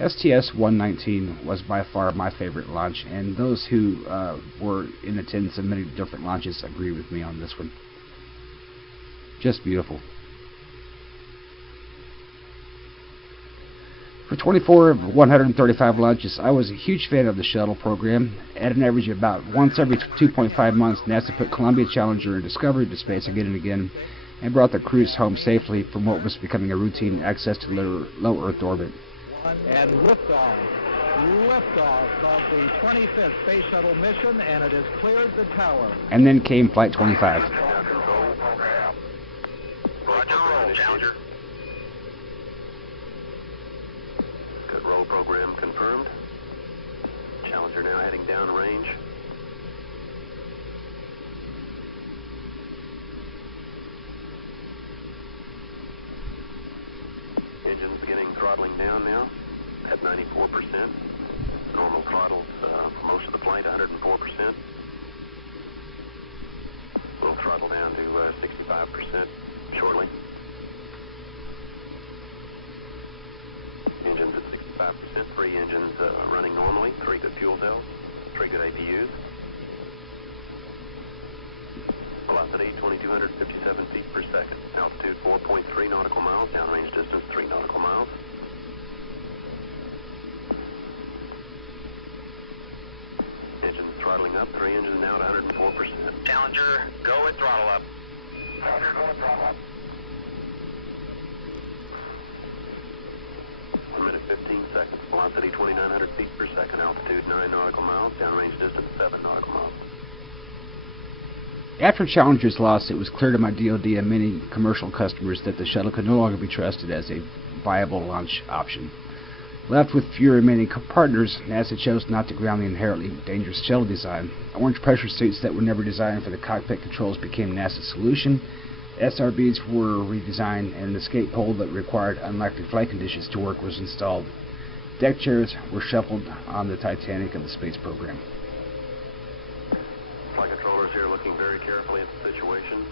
STS-119 was by far my favorite launch, and those who were in attendance of many different launches agree with me on this one. Just beautiful. For 24 of 135 launches, I was a huge fan of the shuttle program. At an average of about once every 2.5 months, NASA put Columbia, Challenger, and Discovery to space again and again, and brought the crews home safely from what was becoming a routine access to low Earth orbit. And liftoff of the 25th Space Shuttle mission, and it has cleared the tower. And then came Flight 25. Roger, roll, Challenger. Good roll program confirmed. Challenger now heading downrange. Engines beginning throttling down now at 94%. Normal throttles for most of the flight, 104%. We'll throttle down to 65% shortly. Engines at 65%, 3 engines running normally, 3 good fuel cells, 3 good APUs. Velocity 2,257 feet per second. Altitude 4.3 nautical miles. Downrange distance 3 nautical miles. Engines throttling up. 3 engines now at 104%. Challenger, go at throttle up. Challenger, go at throttle up. 1 minute 15 seconds. Velocity 2,900 feet per second. Altitude 9 nautical miles. Downrange distance 7 nautical miles. After Challenger's loss, it was clear to my DoD and many commercial customers that the shuttle could no longer be trusted as a viable launch option. Left with few remaining partners, NASA chose not to ground the inherently dangerous shuttle design. Orange pressure suits that were never designed for the cockpit controls became NASA's solution. SRBs were redesigned, and an escape pole that required unlikely flight conditions to work was installed. Deck chairs were shuffled on the Titanic of the space program. Flight controllers here looking very carefully at the situation.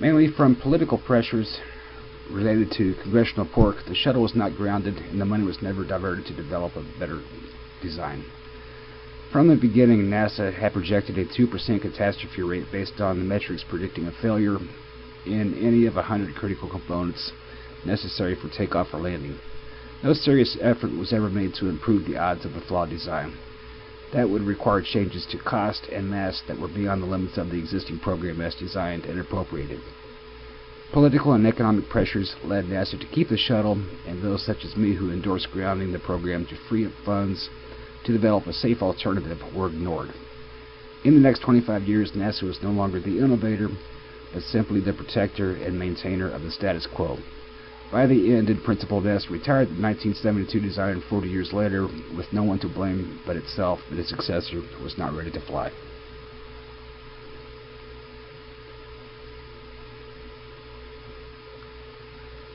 Mainly from political pressures related to congressional pork, the shuttle was not grounded, and the money was never diverted to develop a better design. From the beginning, NASA had projected a 2% catastrophe rate based on the metrics predicting a failure in any of 100 critical components necessary for takeoff or landing. No serious effort was ever made to improve the odds of a flawed design. That would require changes to cost and mass that were beyond the limits of the existing program as designed and appropriated. Political and economic pressures led NASA to keep the shuttle, and those such as me who endorsed grounding the program to free up funds to develop a safe alternative were ignored. In the next 25 years, NASA was no longer the innovator, but simply the protector and maintainer of the status quo. By the end, Principal NASA retired the 1972 design 40 years later, with no one to blame but itself that its successor was not ready to fly.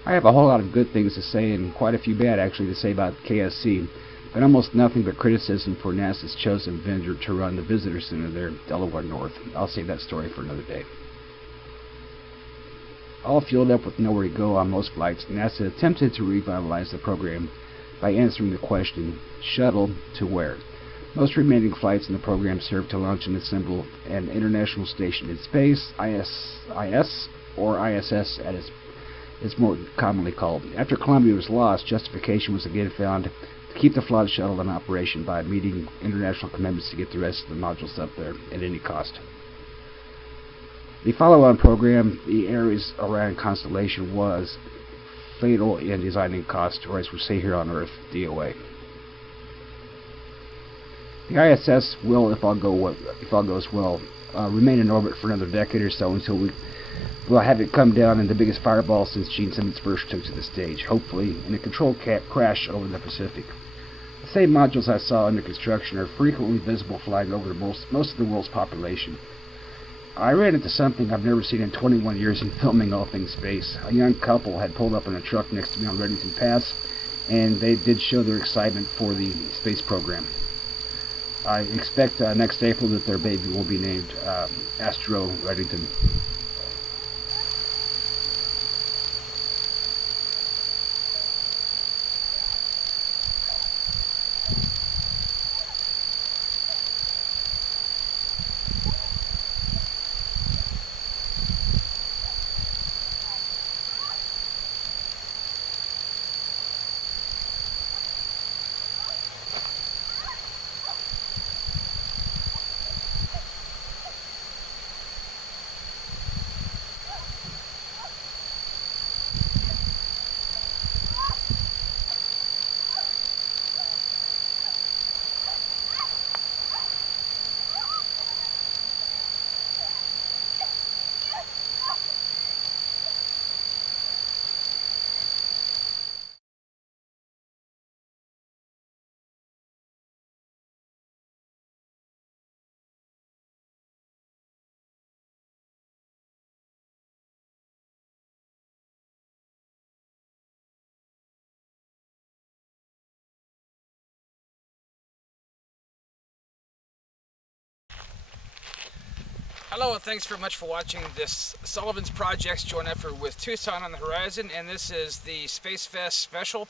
I have a whole lot of good things to say, and quite a few bad actually to say about KSC, but almost nothing but criticism for NASA's chosen vendor to run the visitor center there, Delaware North. I'll save that story for another day. All fueled up with nowhere to go on most flights, NASA attempted to revitalize the program by answering the question, shuttle to where? Most remaining flights in the program served to launch and assemble an international station in space, ISS, or ISS as it's more commonly called. After Columbia was lost, justification was again found to keep the flawed shuttle in operation by meeting international commitments to get the rest of the modules up there at any cost. The follow-on program, the Ares Orion constellation, was fatal in designing cost, or as we say here on Earth, DOA. The ISS will, if all goes well, remain in orbit for another decade or so until we'll have it come down in the biggest fireball since Gene Simmons first took to the stage, hopefully in a controlled crash over the Pacific. The same modules I saw under construction are frequently visible flying over most of the world's population. I ran into something I've never seen in 21 years in filming all things space. A young couple had pulled up in a truck next to me on Reddington Pass, and they did show their excitement for the space program. I expect next April that their baby will be named Astro Reddington. Hello, and thanks very much for watching this Sullivan's Projects joint effort with Tucson on the horizon, and this is the SpaceFest special.